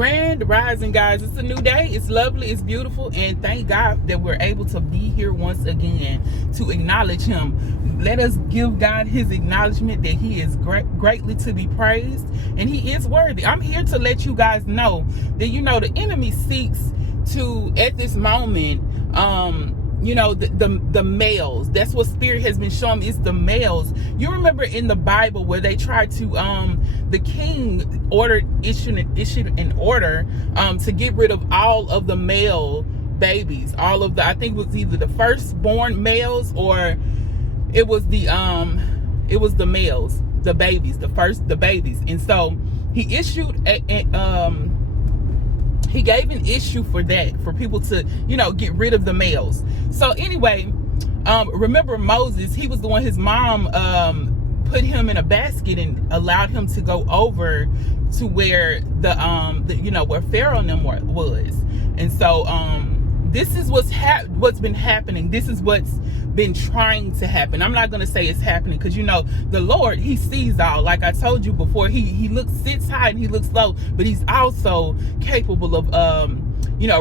Grand rising, guys. It's a new day. It's lovely. It's beautiful. And thank God that we're able to be here once again to acknowledge him. Let us give God his acknowledgement that he is greatly to be praised and he is worthy. I'm here to let you guys know that, the enemy seeks to, at this moment, the males. That's what spirit has been showing me. It's the males. You remember in the Bible where they tried to the king issued an order to get rid of all of the male babies, all of the, I think it was either the firstborn males or it was the males, the babies, the babies. And so he issued he gave an issue for that, for people to, get rid of the males. So anyway, remember Moses, he was the one, his mom put him in a basket and allowed him to go over to where where Pharaoh and them was. And so this is what's been happening. This is what's been trying to happen. I'm not going to say it's happening because the Lord, he sees all. Like I told you before, he sits high and he looks low, but he's also capable of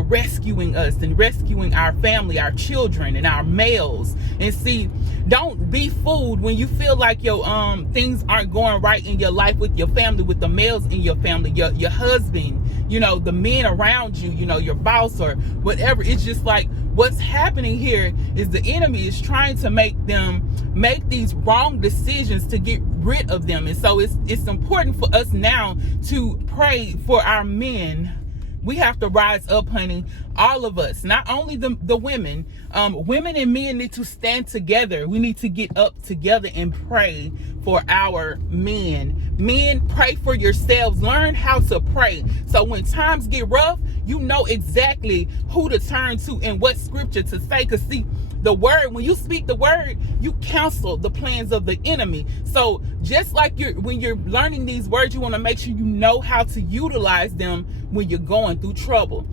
rescuing us and rescuing our family, our children and our males. And see, don't be fooled when you feel like your things aren't going right in your life with your family, with the males in your family, your husband, the men around you, your boss or whatever. It's just like what's happening here is the enemy is trying to make them make these wrong decisions to get rid of them. And so it's important for us now to pray for our men. We have to rise up, honey. All of us, not only the women, women and men need to stand together. We need to get up together and pray for our men. Men, pray for yourselves. Learn how to pray. So when times get rough, you know exactly who to turn to and what scripture to say. Because see, the word, when you speak the word, you counsel the plans of the enemy. So just like when you're learning these words, you want to make sure you know how to utilize them when you're going through trouble.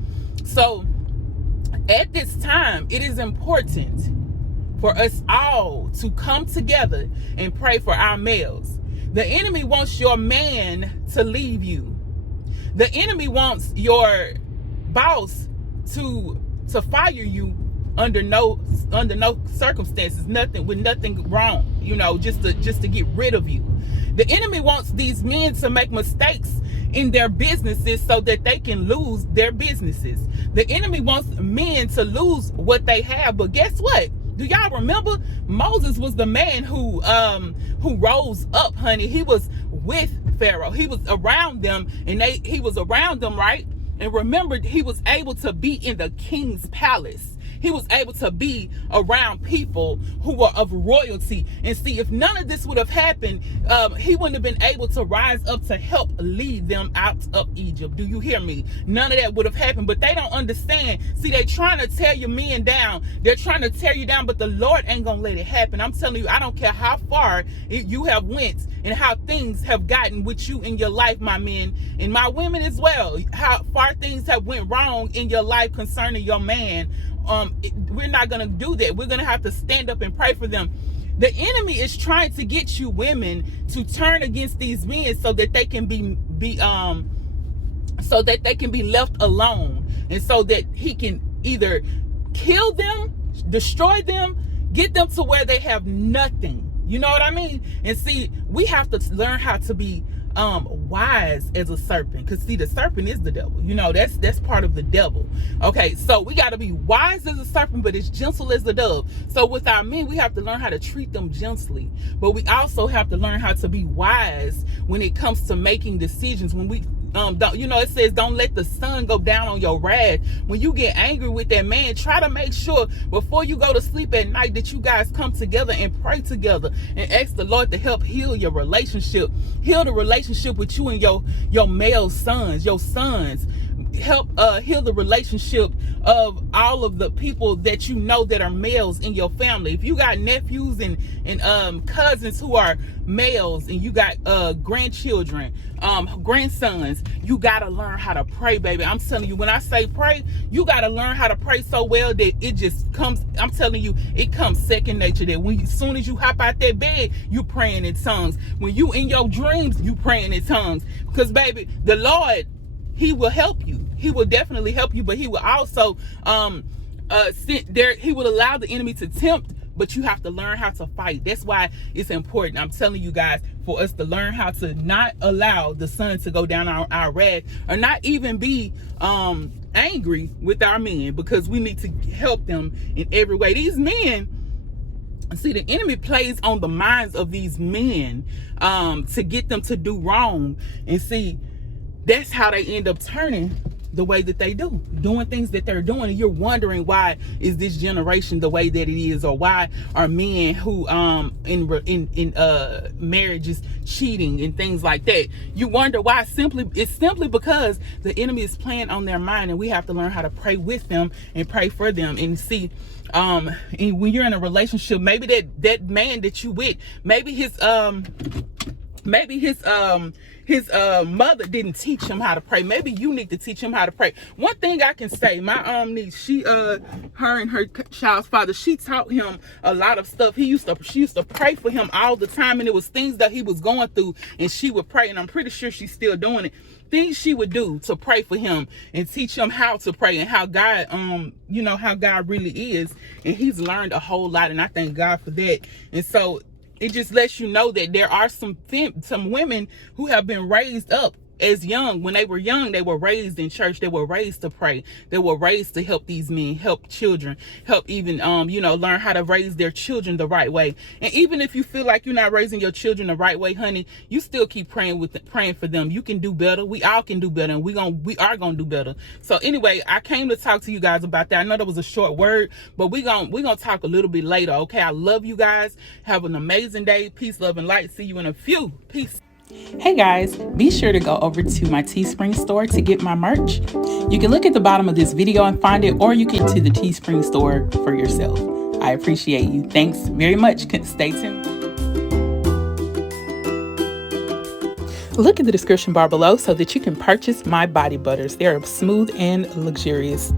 So at this time, it is important for us all to come together and pray for our males. The enemy wants your man to leave you. The enemy wants your boss to fire you under no circumstances, with nothing wrong, just to get rid of you. The enemy wants these men to make mistakes in their businesses so that they can lose their businesses. The enemy wants men to lose what they have. But guess what? Do y'all remember Moses was the man who rose up, honey? He was with Pharaoh. He was around them, and he was around them, right? And remember, he was able to be in the king's palace. He was able to be around people who were of royalty. And see, if none of this would have happened, he wouldn't have been able to rise up to help lead them out of Egypt. Do you hear me? None of that would have happened. But they don't understand. See, they're trying to tear your men down. They're trying to tear you down, but the Lord ain't going to let it happen. I'm telling you, I don't care how far you have went and how things have gotten with you in your life, my men and my women as well. How far things have went wrong in your life concerning your man. We're not going to do that. We're going to have to stand up and pray for them. The enemy is trying to get you women to turn against these men so that they can be left alone, and so that he can either kill them, destroy them, get them to where they have nothing. You know what I mean? And see, we have to learn how to be wise as a serpent, because see, the serpent is the devil. That's part of the devil. Okay, so we got to be wise as a serpent, but as gentle as the dove. So with our men, we have to learn how to treat them gently, but we also have to learn how to be wise when it comes to making decisions. When we it says don't let the sun go down on your wrath. When you get angry with that man, try to make sure before you go to sleep at night that you guys come together and pray together and ask the Lord to help heal your relationship, heal the relationship with you and your male sons, your sons. Help heal the relationship of all of the people that that are males in your family. If you got nephews and cousins who are males, and you got grandchildren, grandsons, you gotta learn how to pray, baby. I'm telling you, when I say pray, you gotta learn how to pray so well that it just comes. I'm telling you, it comes second nature. That as soon as you hop out that bed, you praying in tongues. When you in your dreams, you praying in tongues. Because baby, the Lord, he will help you. He will definitely help you, but he will also sit there. He will allow the enemy to tempt, but you have to learn how to fight. That's why it's important, I'm telling you guys, for us to learn how to not allow the sun to go down our wrath, or not even be angry with our men, because we need to help them in every way. These men, see, the enemy plays on the minds of these men to get them to do wrong. And see, that's how they end up turning the way that they do, doing things that they're doing. And you're wondering, why is this generation the way that it is? Or why are men who in marriages cheating and things like that? You wonder why. It's simply because the enemy is playing on their mind, and we have to learn how to pray with them and pray for them. And see, and when you're in a relationship, maybe that man that you with, maybe his mother didn't teach him how to pray. Maybe you need to teach him how to pray. One thing I can say, my niece, her and her child's father, she taught him a lot of stuff. She used to pray for him all the time, and it was things that he was going through, and she would pray. And I'm pretty sure she's still doing it. Things she would do to pray for him and teach him how to pray, and how God, how God really is. And he's learned a whole lot, and I thank God for that. And so it just lets you know that there are some women who have been raised up as young. When they were young, they were raised in church. They were raised to pray. They were raised to help these men, help children, help even, learn how to raise their children the right way. And even if you feel like you're not raising your children the right way, honey, you still keep praying for them. You can do better. We all can do better, and we are gonna do better. So anyway, I came to talk to you guys about that. I know that was a short word, but we're gonna talk a little bit later. Okay, I love you guys. Have an amazing day. Peace, love, and light. See you in a few. Peace. Hey guys, be sure to go over to my Teespring store to get my merch. You can look at the bottom of this video and find it, or you can to the Teespring store for yourself. I appreciate you. Thanks very much. Stay tuned. Look at the description bar below so that you can purchase my body butters. They are smooth and luxurious.